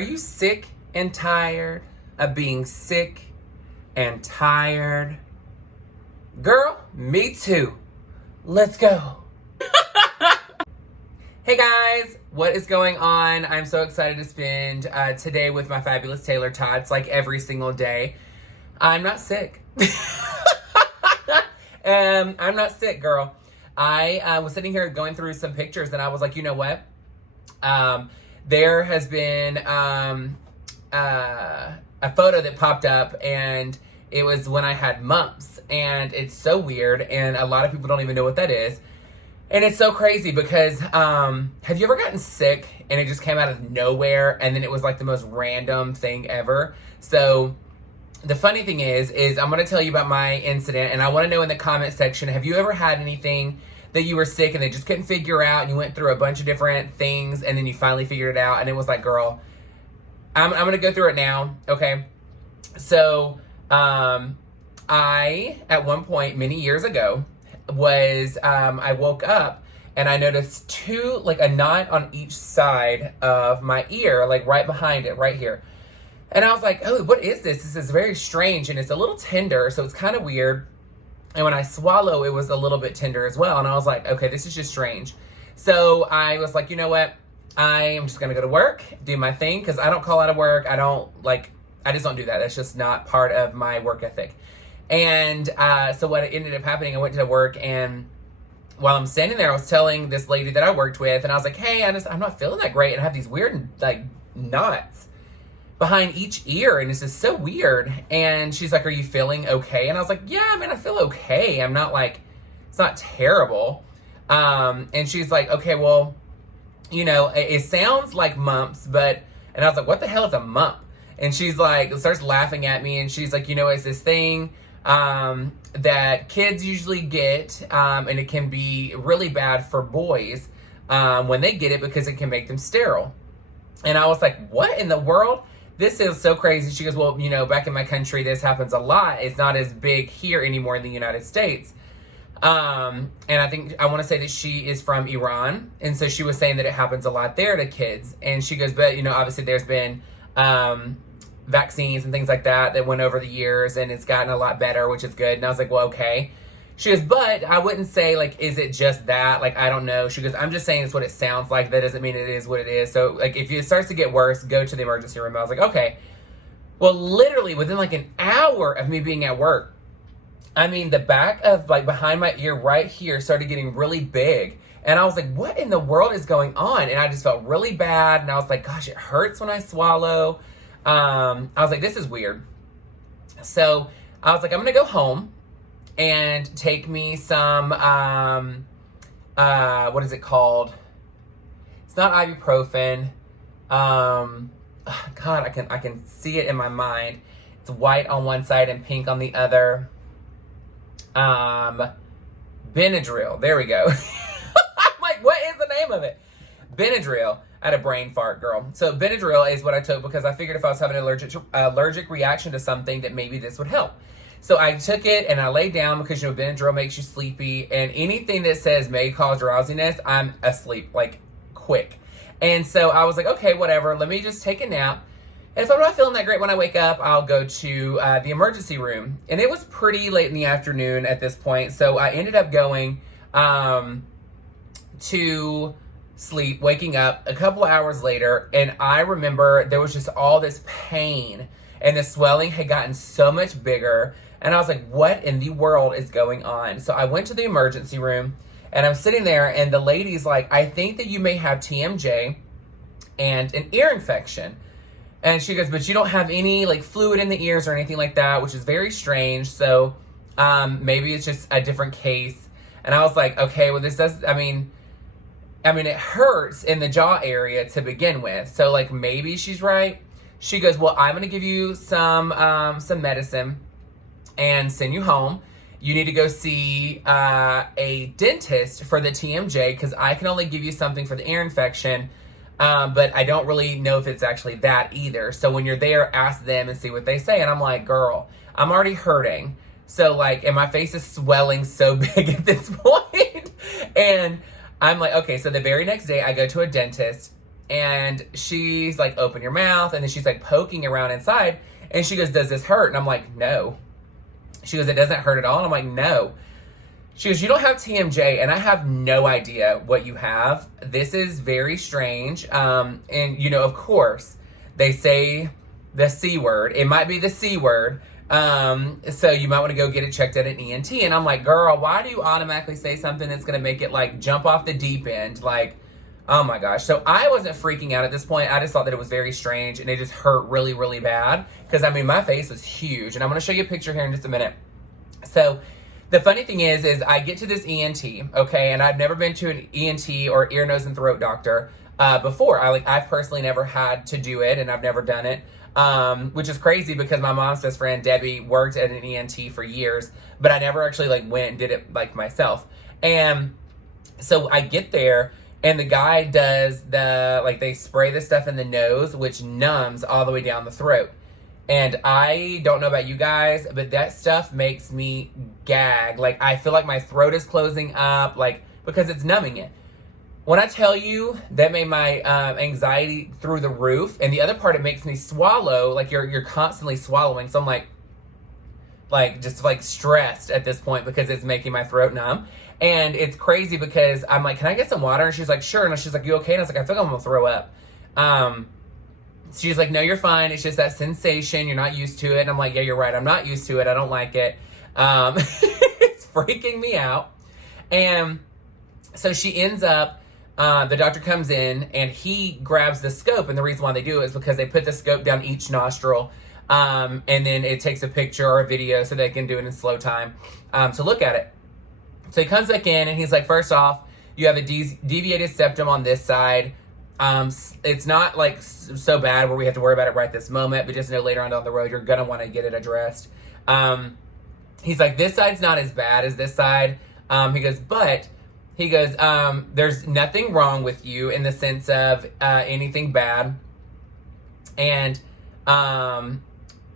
Are you sick and tired of being sick and tired? Girl, me too. Let's go. Hey guys, what is going on? I'm so excited to spend today with my fabulous Taylor-tots like every single day. I'm not sick. I'm not sick, girl. I was sitting here going through some pictures and I was like, you know what? There has been a photo that popped up and it was when I had mumps, and it's so weird and a lot of people don't even know what that is. And it's so crazy because have you ever gotten sick and it just came out of nowhere and then it was like the most random thing ever? So the funny thing is I'm going to tell you about my incident, and I want to know in the comment section, have you ever had anything that you were sick and they just couldn't figure out and you went through a bunch of different things and then you finally figured it out and it was like, girl, I'm going to go through it now, okay? So I, at one point many years ago, was I woke up and I noticed a knot on each side of my ear, like right behind it, right here. And I was like, oh, what is this? This is very strange and it's a little tender, so it's kind of weird. And when I swallow, it was a little bit tender as well. And I was like, okay, this is just strange. So I was like, you know what? I am just going to go to work, do my thing, because I don't call out of work. I just don't do that. That's just not part of my work ethic. And so what ended up happening, I went to work, and while I'm standing there, I was telling this lady that I worked with, and I was like, hey, I'm not feeling that great, and I have these weird, knots behind each ear, and this is so weird. And she's like, are you feeling okay? And I was like, yeah, I mean, I feel okay. I'm not it's not terrible. And she's like, okay, well, it sounds like mumps, and I was like, what the hell is a mump? And she's like, starts laughing at me, and she's like, it's this thing that kids usually get, and it can be really bad for boys when they get it because it can make them sterile. And I was like, what in the world? This is so crazy. She goes, well, back in my country, this happens a lot. It's not as big here anymore in the United States. And I want to say that she is from Iran. And so she was saying that it happens a lot there to kids. And she goes, but, obviously there's been vaccines and things like that went over the years, and it's gotten a lot better, which is good. And I was like, well, okay. She goes, but I wouldn't say, is it just that? I don't know. She goes, I'm just saying it's what it sounds like. That doesn't mean it is what it is. So, if it starts to get worse, go to the emergency room. I was like, okay. Well, literally, within, an hour of me being at work, the back of, behind my ear right here started getting really big. And I was like, what in the world is going on? And I just felt really bad. And I was like, gosh, it hurts when I swallow. I was like, this is weird. So, I was like, I'm going to go home and take me some, what is it called? It's not ibuprofen. God, I can see it in my mind. It's white on one side and pink on the other. Benadryl. There we go. I'm like, what is the name of it? Benadryl. I had a brain fart, girl. So Benadryl is what I took because I figured if I was having an allergic reaction to something that maybe this would help. So I took it and I laid down because, Benadryl makes you sleepy, and anything that says may cause drowsiness, I'm asleep, quick. And so I was like, okay, whatever, let me just take a nap. And if I'm not feeling that great when I wake up, I'll go to the emergency room. And it was pretty late in the afternoon at this point, so I ended up going to sleep, waking up a couple of hours later, and I remember there was just all this pain, and the swelling had gotten so much bigger. And I was like, what in the world is going on? So I went to the emergency room, and I'm sitting there, and the lady's like, I think that you may have TMJ and an ear infection. And she goes, but you don't have any fluid in the ears or anything like that, which is very strange. So maybe it's just a different case. And I was like, okay, well, this does, it hurts in the jaw area to begin with. So maybe she's right. She goes, well, I'm going to give you some medicine and send you home. You need to go see a dentist for the TMJ because I can only give you something for the ear infection, but I don't really know if it's actually that either. So when you're there, ask them and see what they say. And I'm like, girl, I'm already hurting. So and my face is swelling so big at this point. And I'm like, okay, so the very next day I go to a dentist and she's like, open your mouth. And then she's like poking around inside. And she goes, does this hurt? And I'm like, no. She goes, it doesn't hurt at all. And I'm like, no. She goes, you don't have TMJ. And I have no idea what you have. This is very strange. And, you know, of course, they say the C word. It might be the C word. So you might want to go get it checked at an ENT. And I'm like, girl, why do you automatically say something that's going to make it like jump off the deep end? Like, oh my gosh. So I wasn't freaking out at this point. I just thought that it was very strange and it just hurt really, really bad. Because I mean, my face was huge. And I'm going to show you a picture here in just a minute. So the funny thing is I get to this ENT, okay, and I've never been to an ENT or ear, nose, and throat doctor before. I've personally never had to do it, and I've never done it, which is crazy because my mom's best friend Debbie worked at an ENT for years, but I never actually like went and did it like myself. And so I get there, and the guy does they spray this stuff in the nose, which numbs all the way down the throat. And I don't know about you guys, but that stuff makes me gag. Like, I feel like my throat is closing up, like, because it's numbing it. When I tell you, that made my anxiety through the roof. And the other part, it makes me swallow. Like, you're constantly swallowing. So I'm just stressed at this point because it's making my throat numb. And it's crazy because I'm like, can I get some water? And she's like, sure. And she's like, you okay? And I was like, I feel like I'm going to throw up. She's like, no, you're fine. It's just that sensation. You're not used to it. And I'm like, yeah, you're right. I'm not used to it. I don't like it. It's freaking me out. And so she ends up, the doctor comes in and he grabs the scope. And the reason why they do it is because they put the scope down each nostril. And then it takes a picture or a video so they can do it in slow time to look at it. So he comes back in and he's like, first off, you have a deviated septum on this side. It's not like so bad where we have to worry about it right this moment, but just know later on down the road, you're going to want to get it addressed. He's like, this side's not as bad as this side. He goes, there's nothing wrong with you in the sense of, anything bad. And,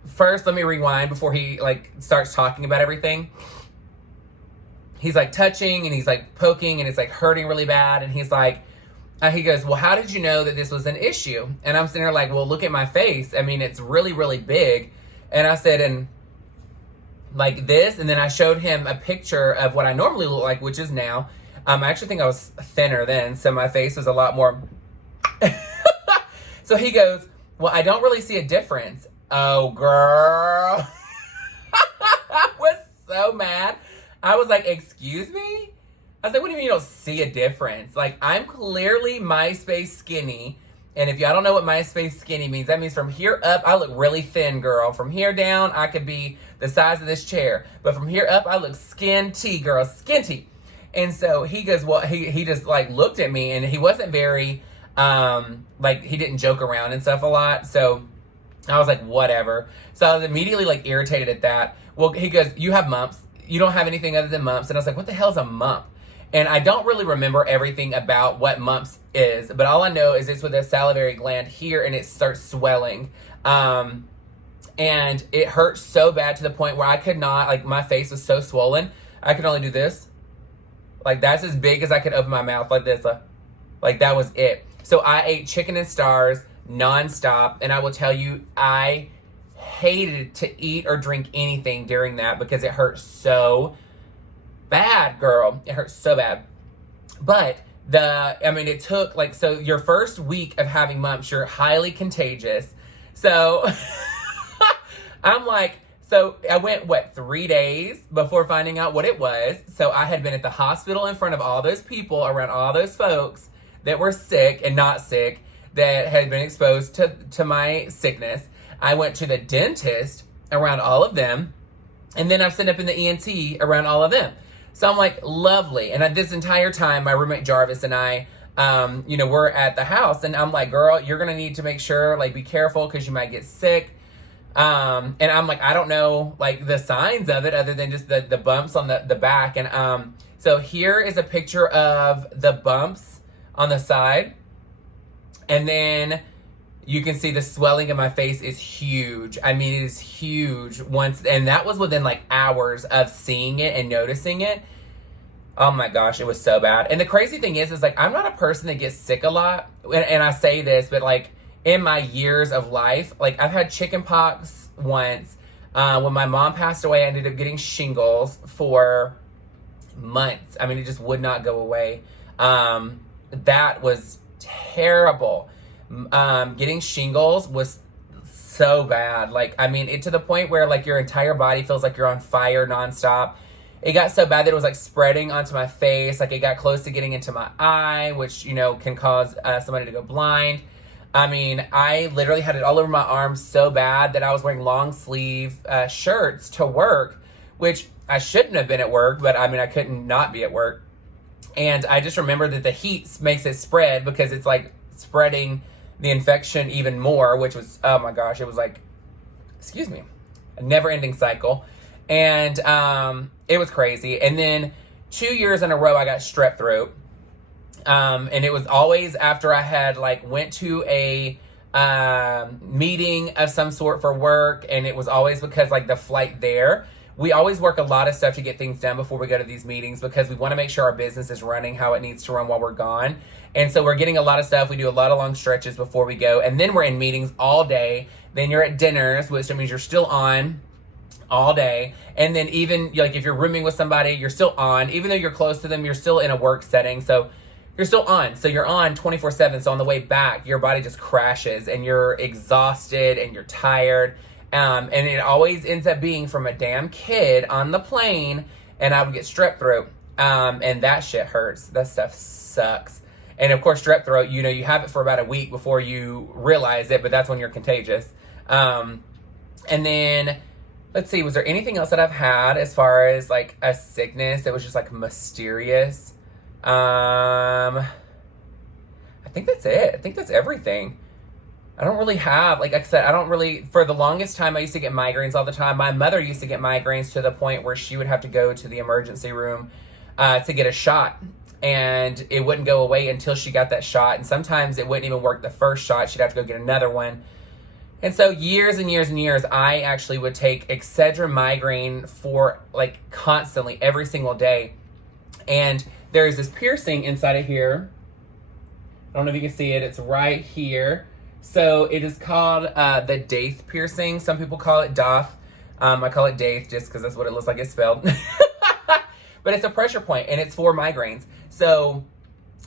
first, let me rewind before he like starts talking about everything. He's like touching and he's like poking and it's like hurting really bad. And he's like, he goes, well, how did you know that this was an issue? And I'm sitting there like, well, look at my face. I mean, it's really, really big. And I said, and like this. And then I showed him a picture of what I normally look like, which is now. I actually think I was thinner then. So my face was a lot more. So he goes, well, I don't really see a difference. Oh, girl. I was so mad. I was like, excuse me? I was like, what do you mean you don't see a difference? Like, I'm clearly MySpace skinny. And if y'all don't know what MySpace skinny means, that means from here up, I look really thin, girl. From here down, I could be the size of this chair. But from here up, I look skin-ty, girl, skin-ty. And so he goes, well, he just, like, looked at me. And he wasn't very, he didn't joke around and stuff a lot. So I was like, whatever. So I was immediately, like, irritated at that. Well, he goes, you have mumps. You don't have anything other than mumps. And I was like, what the hell's a mump? And I don't really remember everything about what mumps is, but all I know is it's with a salivary gland here and it starts swelling. And it hurt so bad to the point where I could not, like my face was so swollen, I could only do this. Like that's as big as I could open my mouth like this. Like that was it. So I ate chicken and stars nonstop. And I will tell you, I hated to eat or drink anything during that because it hurt so bad, girl. It hurt so bad. But it took so your first week of having mumps, you're highly contagious. So I'm like, so I went, 3 days before finding out what it was. So I had been at the hospital in front of all those people, around all those folks that were sick and not sick, that had been exposed to my sickness. I went to the dentist around all of them. And then I'm sitting up in the ENT around all of them. So I'm like, lovely. And this entire time, my roommate Jarvis and I, we're at the house. And I'm like, girl, you're going to need to make sure, be careful because you might get sick. And I'm like, I don't know, the signs of it other than just the bumps on the back. And so here is a picture of the bumps on the side. And then you can see the swelling in my face is huge. I mean, it is huge and that was within hours of seeing it and noticing it. Oh my gosh, it was so bad. And the crazy thing is like, I'm not a person that gets sick a lot. And I say this, but like in my years of life, like I've had chicken pox once. When my mom passed away, I ended up getting shingles for months. I mean, it just would not go away. That was terrible. Getting shingles was so bad. Like, I mean, it to the point where like your entire body feels like you're on fire nonstop. It got so bad that it was like spreading onto my face. Like it got close to getting into my eye, which, you know, can cause somebody to go blind. I mean, I literally had it all over my arms so bad that I was wearing long sleeve shirts to work, which I shouldn't have been at work, but I mean, I couldn't not be at work. And I just remember that the heat makes it spread because it's like spreading the infection even more, which was, oh my gosh, it was like, excuse me, a never ending cycle. And it was crazy. And then 2 years in a row, I got strep throat. And it was always after I had like went to a meeting of some sort for work. And it was always because like the flight there, we always work a lot of stuff to get things done before we go to these meetings because we want to make sure our business is running how it needs to run while we're gone. And so we're getting a lot of stuff. We do a lot of long stretches before we go. And then we're in meetings all day. Then you're at dinners, which means you're still on all day. And then even like if you're rooming with somebody, you're still on. Even though you're close to them, you're still in a work setting. So you're still on. So you're on 24/7. So on the way back, your body just crashes and you're exhausted and you're tired. And it always ends up being from a damn kid on the plane, and I would get strep throat. And that shit hurts. That stuff sucks. And of course, strep throat, you know, you have it for about a week before you realize it, but that's when you're contagious. And then, let's see, was there anything else that I've had as far as like a sickness that was just like mysterious? I think that's it. I think that's everything. I don't really have, like I said, I don't really, for the longest time, I used to get migraines all the time. My mother used to get migraines to the point where she would have to go to the emergency room to get a shot. And it wouldn't go away until she got that shot. And sometimes it wouldn't even work the first shot. She'd have to go get another one. And so years and years and years, I actually would take Excedrin migraine for like constantly, every single day. And there's this piercing inside of here. I don't know if you can see it. It's right here. So it is called the Daith piercing. Some people call it Doth. I call it Daith just because that's what it looks like it's spelled. But it's a pressure point and it's for migraines. So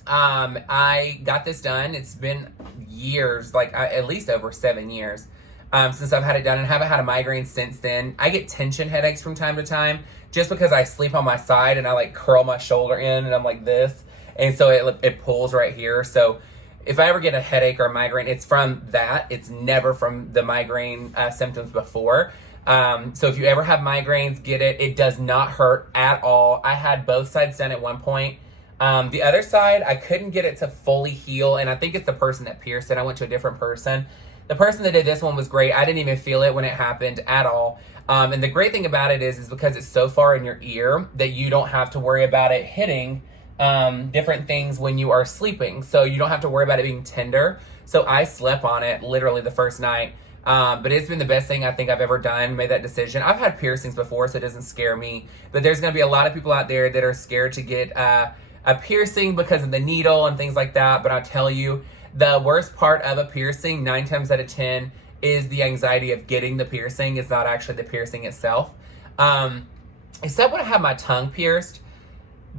I got this done. It's been years, like at least over 7 years since I've had it done, and haven't had a migraine since then. I get tension headaches from time to time just because I sleep on my side and I like curl my shoulder in and I'm like this. And so it pulls right here. So if I ever get a headache or a migraine, it's from that. It's never from the migraine symptoms before. So if you ever have migraines, get it. It does not hurt at all. I had both sides done at one point. The other side, I couldn't get it to fully heal, and I think it's the person that pierced it. I went to a different person. The person that did this one was great. I didn't even feel it when it happened at all. And the great thing about it is because it's so far in your ear that you don't have to worry about it hitting different things when you are sleeping. So you don't have to worry about it being tender. So I slept on it literally the first night. But it's been the best thing I think I've ever done, made that decision. I've had piercings before, so it doesn't scare me. But there's going to be a lot of people out there that are scared to get a piercing because of the needle and things like that. But I'll tell you, the worst part of a piercing, 9 times out of 10, is the anxiety of getting the piercing. It's not actually the piercing itself. Except when I had my tongue pierced.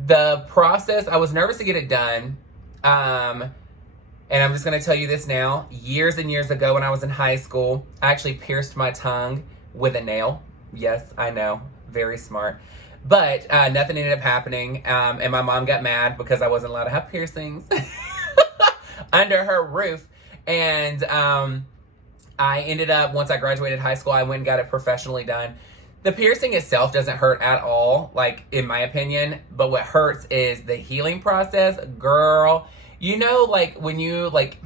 The process, I was nervous to get it done. And I'm just going to tell you this now. Years and years ago when I was in high school, I actually pierced my tongue with a nail. Yes, I know. Very smart. But nothing ended up happening. And my mom got mad because I wasn't allowed to have piercings under her roof. And I ended up, once I graduated high school, I went and got it professionally done. The piercing itself doesn't hurt at all, like in my opinion. But what hurts is the healing process. Girl, you know, like when you, like,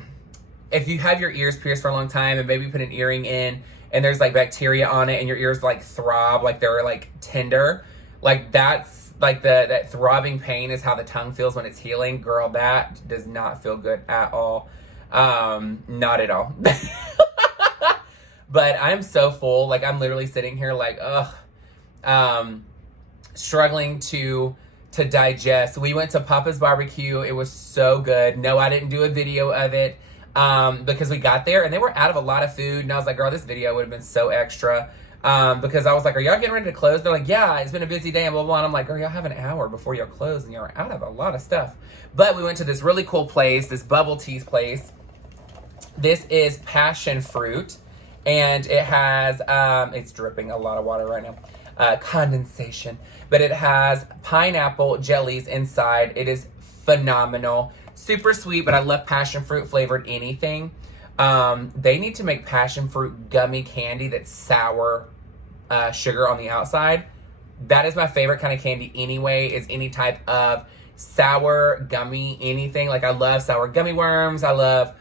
if you have your ears pierced for a long time and maybe put an earring in and there's like bacteria on it and your ears like throb, like they're like tender, like that's like that throbbing pain is how the tongue feels when it's healing. Girl, that does not feel good at all. Not at all. But I'm so full. Like I'm literally sitting here like, struggling to to digest. We went to Papa's Barbecue. It was so good. No, I didn't do a video of it because we got there and they were out of a lot of food. And I was like, girl, this video would have been so extra. Because I was like, are y'all getting ready to close? They're like, yeah, it's been a busy day and blah, blah. And I'm like, girl, y'all have an hour before y'all close and y'all are out of a lot of stuff. But we went to this really cool place, this bubble tea place. This is passion fruit and it has, it's dripping a lot of water right now, condensation. But it has pineapple jellies inside. It is phenomenal. Super sweet, but I love passion fruit flavored anything. They need to make passion fruit gummy candy that's sour sugar on the outside. That is my favorite kind of candy anyway, is any type of sour gummy anything. Like I love sour gummy worms. I love,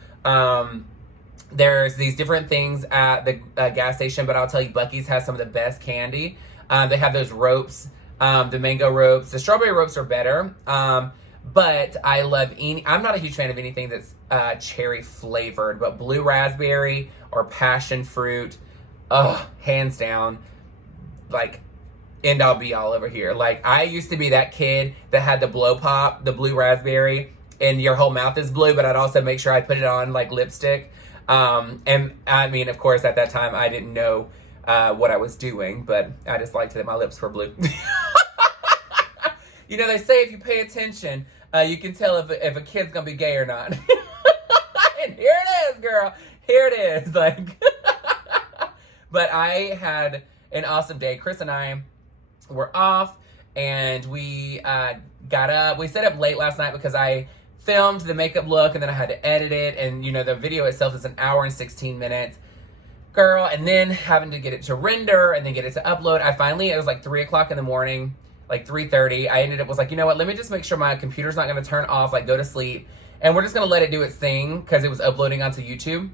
there's these different things at the gas station, but I'll tell you, Buc-ee's has some of the best candy. They have those ropes, the mango ropes. The strawberry ropes are better. But I love I'm not a huge fan of anything that's cherry flavored, but blue raspberry or passion fruit, hands down, like end all be all over here. Like I used to be that kid that had the blow pop, the blue raspberry, and your whole mouth is blue, but I'd also make sure I put it on like lipstick. And I mean, of course, at that time I didn't know what I was doing, but I just liked that my lips were blue. You know, they say if you pay attention, you can tell if a kid's gonna be gay or not. And here it is, girl. Here it is. Like, but I had an awesome day. Chris and I were off, and we got up. We stayed up late last night because I filmed the makeup look, and then I had to edit it. And you know, the video itself is an hour and 16 minutes. Girl, and then having to get it to render and then get it to upload. It was like 3 o'clock in the morning. Like 3:30, I was like, you know what, let me just make sure my computer's not going to turn off, like go to sleep. And we're just going to let it do its thing because it was uploading onto YouTube.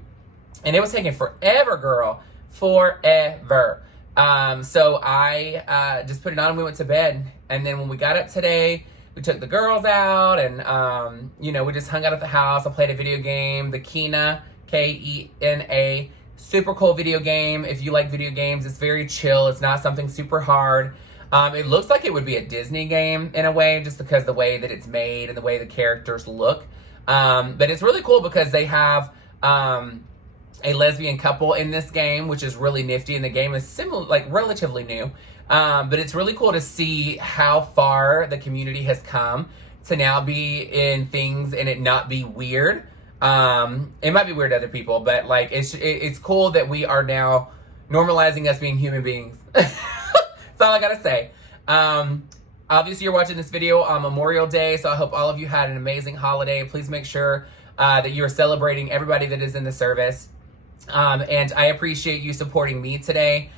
And it was taking forever, girl. Forever. So I just put it on and we went to bed. And then when we got up today, we took the girls out and, you know, we just hung out at the house. I played a video game, the Kena, Kena. Super cool video game. If you like video games, it's very chill. It's not something super hard. It looks like it would be a Disney game in a way, just because the way that it's made and the way the characters look. But it's really cool because they have a lesbian couple in this game, which is really nifty. And the game is similar, like relatively new. But it's really cool to see how far the community has come to now be in things and it not be weird. It might be weird to other people, but like it's cool that we are now normalizing us being human beings. That's all I gotta say. Obviously, you're watching this video on Memorial Day, so I hope all of you had an amazing holiday. Please make sure that you're celebrating everybody that is in the service. And I appreciate you supporting me today,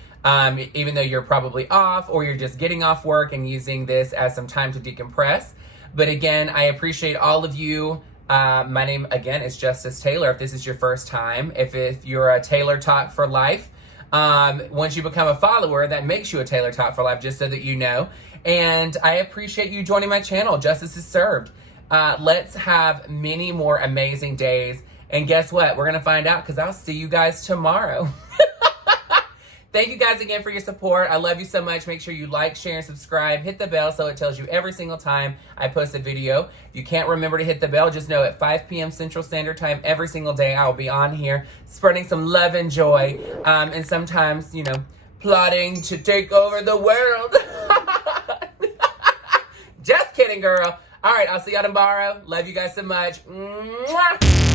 even though you're probably off or you're just getting off work and using this as some time to decompress. But again, I appreciate all of you. My name, again, is Justice Taylor. If this is your first time, if you're a Taylor-tot for life, once you become a follower, that makes you a Taylor-tot for life, just so that you know. And I appreciate you joining my channel. Justice is served. Let's have many more amazing days. And guess what? We're going to find out because I'll see you guys tomorrow. Thank you guys again for your support. I love you so much. Make sure you like, share, and subscribe. Hit the bell so it tells you every single time I post a video. If you can't remember to hit the bell, just know at 5 p.m. Central Standard Time every single day I will be on here spreading some love and joy. And sometimes, you know, plotting to take over the world. Just kidding, girl. All right, I'll see y'all tomorrow. Love you guys so much. Mwah!